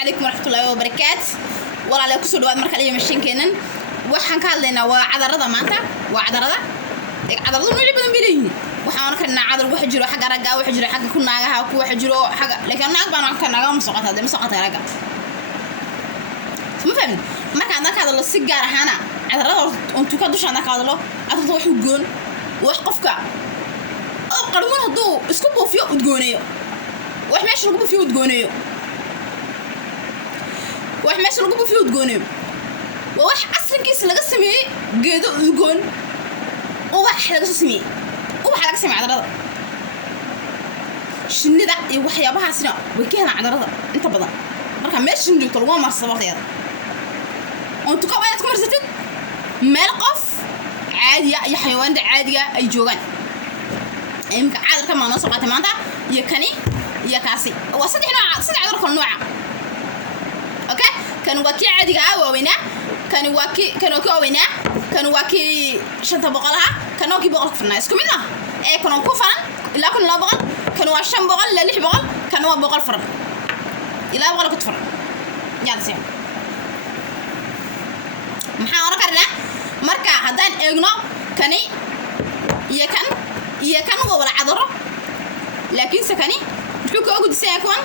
عليكم ورحمة الله وبركاته والله عليكم سود واد مركل يوم الشين كنن waxaan ka hadlaynaa waa cadarada maanta waa cadaradu nooc badan bileeyeen waxaan karnaa cadar wax jiro xagga ragga wax jiro xagga ku naagaha ku wax jiro xagga laakiin naag baan ka naaga ma soqata ragga ma fahmin marka aan ka hadlo si gaar ahaan cadarada intu ka dusha aan ka hadlo cadarada wax goon wax qofka oo qarmuun haduu isku buufiyo udgoonayo wax meesha lagu buufiyo udgoonayo wax meesha lagu buufiyo udgoonayo wax asalkiisa laga sameeyay geedo udgoon oo wax laga sameeyay cadarada shinnida iyo waxyaabahaasna way ka helaan cadarada inta badan marka meesha joogto lagu marsado waqtigeeda oo intu ka wayad ku marsatid meel qof caadiya iyo xayawaanada caadiga ay joogaan imka cadarka ma noo soo qaatay maanta iyo kani iyo kaasi waa saddex cadar kala nooca okay kan waa kii caadiga ah waaweyna kan waa kii waaweyna kan waa kii 500 kan waa kii 100 furna isku mid ah ee kan ku faran ilaa kun 200 kan waa 500 ilaa 600 kan waa 100 faran ilaa 100 ku faran yaansi maxaa oran karnaa marka hadaan eegno kani iyo kan waa wala cadaro laakiin sakani wuxuu ka ugu disay kuwan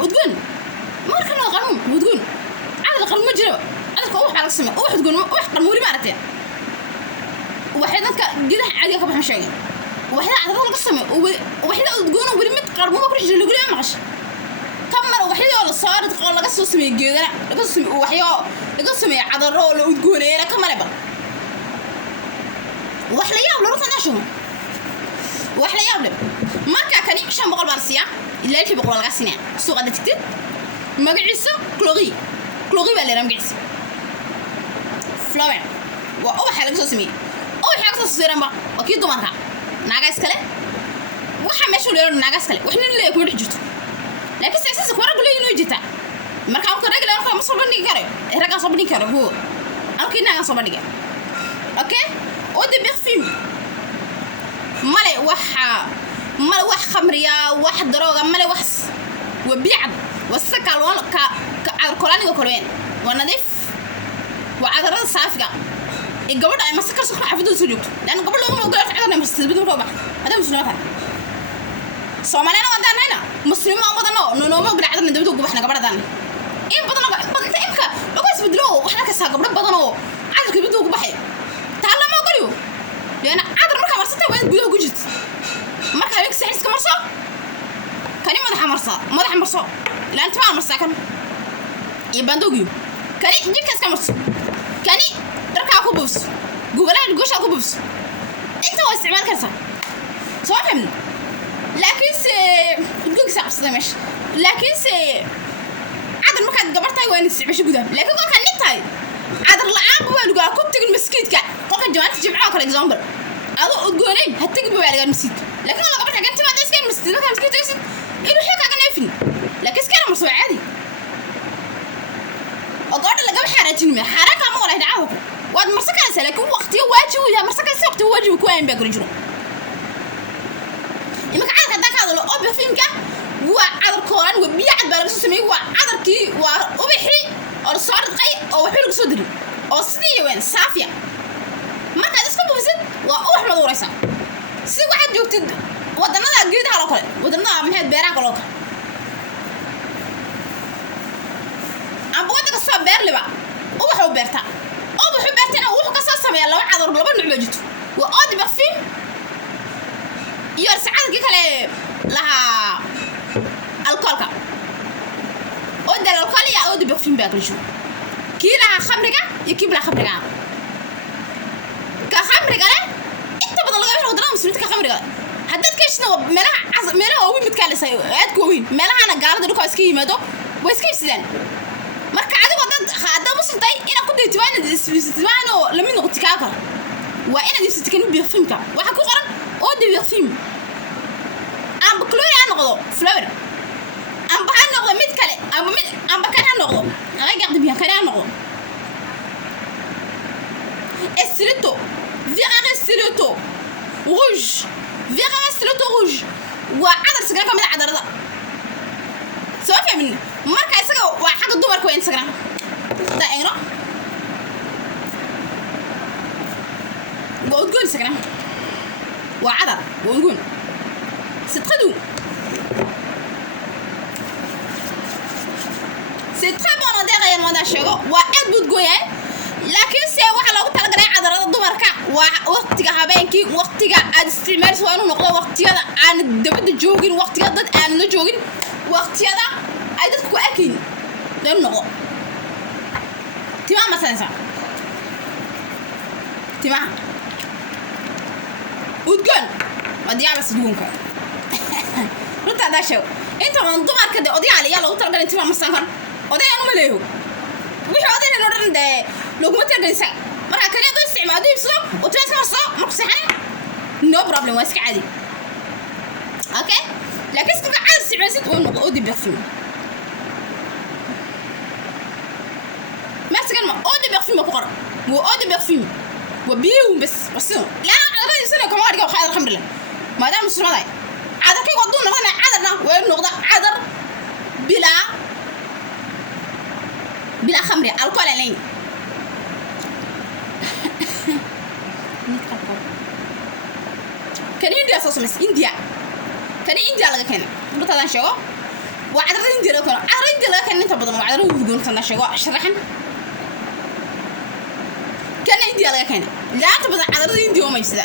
ودقون مركن قانون ودقون على القانون مجرى على القوة على السماء واحد تقول واحد قانوني معناته واحد انك جده عادي كبح مشاكل واحد على القسم وواحد تقول ورمت قرمو ما كرش اللي يقول يا مقش كمر واحد ولا صارت قال لك سمي جده لك سمي واحد لك سمي على الرول ودقون ايه كمر بقى واحد يابل روح ناشو واحد يابل marka kani 500 barsiya ilaa 600 laga sinaa suuqa dadkid magaciisa clogi baa leeyahay magaciisa flower waa waxa laga soo sameeyay oo waxa ka soo saaramba waa kii dumarka naagaas kale waxa meesha leeyahay naagaas kale waxna leeyahay kuma jirto laakiin saysis ku rag leeyahay inuu jirta marka aan ka ragla aan ma soo bandhigi karo raga soo bandhigi karo ho alkii naaga soo bandhigi okay oo de perfume male wax khamriya wax darooga male wax wabiicad wasakal wala ka alkoolaniga koreen wanadif wa cadarada saafiga ee gabadha ay masakar soo xafidoo soo joogto lan gabadha loo ogolaa cadarada masjidada rooba hada muslimada Soomaalina wadaanayna muslimo aan wadano nooma ogolaa cadarada dawladda ugu baxna gabadhadan in badan imka lagu isbedelo waxa ka saa gabadha badan oo cadarka dawladda ugu baxay taala ma ogoliyo leena cadar marka marsatay waa gudaha ku jirto marka ay saxis ka marso kani madax marso ila inta ma marsa kan ibandoogiyo kani jidkaas ka marso kani darka ku buus googlaha goosha ku buus inta waa isticmaal kartaa soo fahmin laakiin se goog saxsada mesh laakiin se cadar marka gabartay waa in isticmaasho gudaha laakiin qolka nintay cadar la'aan baa lagu ku tagin masjidka qolka jawaanti jimcaha kala example adoo udgoonay hatigi baa laga masjid لكن الله قبل حاجات تبع ناس كان مستدلك كان كده يسد إنه حاجة كان يفني لكن كان مرسوع عادي أقول اللي قبل حارتين من حركة ما ولا يدعوه واد مرسكة سلك وقت يواجه ويا مرسكة سوقت يواجه كوين بيقول جرو يمكن عاد كذا هذا لو أبي فيلم كا وعذر القرآن وبيعد برسول سمي وعذر كي وبيحري أو صار قي أو حلو صدري أو صدي وين صافية ما كان يسكبوا في زد وأحمد ورئيسه si waxa joogtid wadannada geedaha la kale wadannada maxay beeraha kale abooda ka soo beer liba oo wuxuu beerta wuxuu ka soo sameeyaa laba cadar laba nooc loo jito waa ood barfin iyo saacadkii kale laha alkoolka oo dal alkool iyo ood barfin baa kala jiro kiilaha khamriga iyo kiibla khamriga ka khamriga inta badan laga helo wadana muslimka khamriga hadad keeshna meelaha ugu mid kale say aad ku weyn meelahana gaalada dhulka iska yimaado way iska ibsadaan marka adigu hadda muslimtay ina ku deetibaan isbiisatibaano lama noqoti kaaga waa ina dibsatikan biirfinka waxa ku qoran oo dibirfin aan bakloori aan noqdo flower aan baan noqdo mid kale aan bakan noqdo ay gaqdi biyan kale aan noqdo estiletto virar estiletto rouge virar estiletto rouge وعذر سكران كم عذر ذا سوف من مركز سكوا وحاجة دمر كوين سكران ده إنه وأقول سكران وعذر وأقول ستخدو c'est très bon on dirait réellement d'achat وأد بتقولين لكن سوى واحد لو تلقى عذر الدمر كا وقت جابينكي وقت جا استعمال سواء نقطة وقت هذا عن الدبد الجوجين وقت هذا عن الجوجين وقت هذا أيضا كو أكيد ده النقطة تمام مثلا تمام وتقول ودي بس تقولك رد هذا شو أنت من الدمر كده أضيع على يلا وتلقى أنت مثلا أضيع أنا مليه وش أضيع نورن ده لو ما تلقى إنسان مرة كان يقدر يستعمل هذه الصوب وترسم الصوب مقصحين no problem واسك عادي أوكي لكن سكوا عاد استعمال ست ونقطة أودي برفيوم ما سكنا أودي برفيوم بقرة وأودي برفيوم وبيوم بس لا أنا سنة كم واحد وخير الحمد لله ما دام مسلم هذا عذر كي قدونا هنا عذرنا وين نقطة عذر بلا خمرة الكحول عليه كان هندي أساسا بس إنديا كان إنديا لقى كان بطلع شو وعذر إنديا لقى عذر إنديا لقى كان أنت بدل وعذر وبدون كنا شو شرحن كان إنديا لقى كان لا تبدأ عذر إنديا وما يصير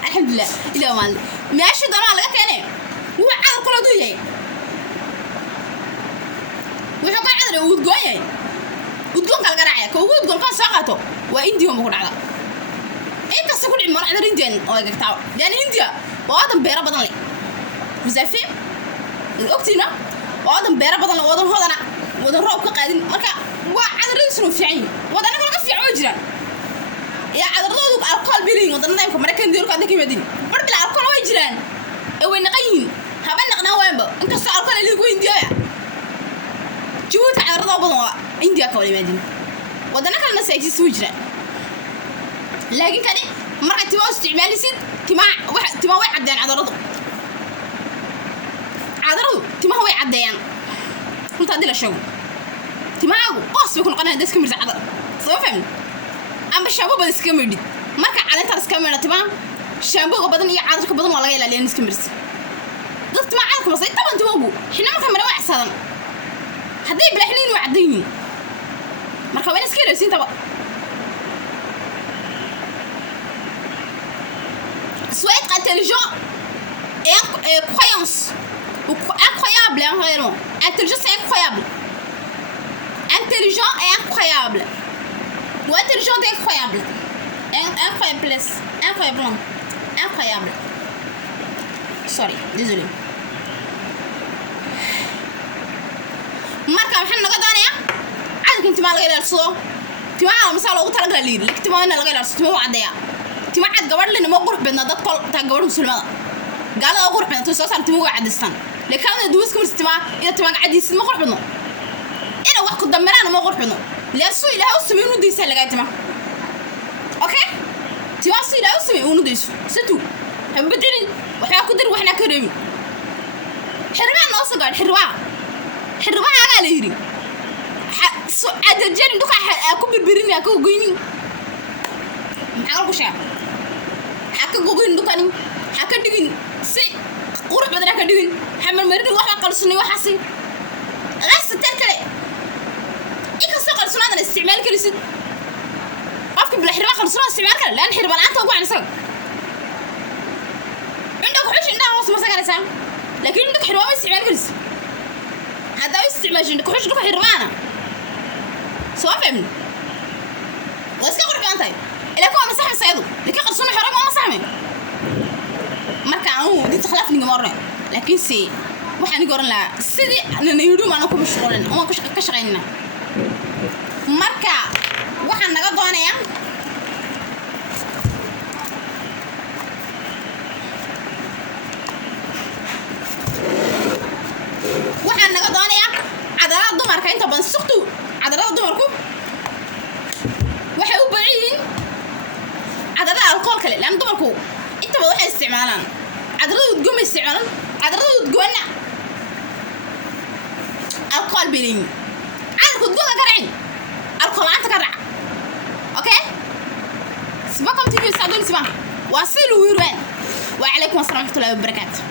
الحمد لله إلى ما ماشي ضمان لقى كان هو عذر كله دويه وحقا عذر وتقويه وتقول قال قرعه كو وتقول كان ساقته وإنديا ما قرعه إنت سكون عمر عذر إنديا أو يقطعوا لأن إنديا وآدم بيرة بدن لي وزافي الأكتينا وآدم بيرة بدن وآدم هذا وآدم رأب كقادين مركا وعذر إنسان في عين وآدم كل في عوجرا يا عذر ضوء القلب بيلين وآدم نايم كمركا نديرك عندك مدين برد الأرقام ويجران وين نقين هبنا قناة وين بقى إنت السؤال كان اللي يقول إنديا جوت عذر ضوء بدن إنديا كولي مدين وآدم كل مساجد سويجرا لكن كان مرة تبغى استعمالي سد تما واحد عديان عذرضو تما هو عديان كنت أدي للشغل تما عقو قاص بيكون قناة ديسك مرز عذر صوف فهمني أنا بالشامبو بديسك مرد مركا على أنت رسك مرة تما شامبو بدن إيه عذرك بدن ولا جاي لين ديسك مرز ضد تما عذرك بس طبعا تبغوا حنا ما كان مرة واحد صادم حدي بلا حنين وعديني مركا وين سكير سين تبغى soit intelligent et croyance incroyable hein, réellement intelligent c'est incroyable intelligent et incroyable ou intelligent et incroyable incroyable sorry désolé marka waxaan naga doonaya cadalka inta ma laga ilaalsado timaha masal ugu talagalay liir laakiin timaha in laga ilaalsado timaha cadeeya تما عاد قبل لنا ما قرب بدنا ضد كل تقبل مسلمة قال أقرب بدنا توصل تما قاعد يستان لكن هذا دوس كل تما إذا تما قاعد يستان ما قرب بدنا أنا واحد قدام أنا ما قرب بدنا لأسوي له وسمي ونودي سهل قاعد تما أوكي تما سوي له وسمي ونودي ستو هم بدرين وإحنا كدر وإحنا كريم حرمان ناصق قال حرمان على يري عاد الجن دوك أكو بربريني أكو جيني معروف شيء حكى جوجين دكاني حكى دين سي قرب بدنا كدين حمل مريض واحد قال سني وحسي غاس تركلي إيه كسر قال سني هذا الاستعمال كريسد أفكر بالحربة قال سني استعمال كلا لأن حربة أنت وقع نسق عندك حش عندها وصل مسك على سام لكن عندك حربة استعمال كريس هذا استعمال عندك حش دوك حربة أنا سواء فهمني بس كقرب أنت إلا كوا مسح مساعده لكن قرصوني حرام ما مسحمي مركا عنو دي تخلفني مرة لكن سي وحنا نقول لا سيدي أنا يدوم أنا كم شغلنا وما كشغلنا مركا وحنا نقضوا أنا يا وحنا نقضوا أنا يا عذرات دمرك أنت بنسقطوا عذرات دمركم كله لأن دمركو أنت بروح استعمالان عذرة وتقوم استعمالان عذرة وتقولنا القلب لين عذرة وتقول كرعين القلب أنت كرع أوكي سباكم تيجي يساعدون سباك واصلوا ويروين وعليكم السلام ورحمة الله وبركاته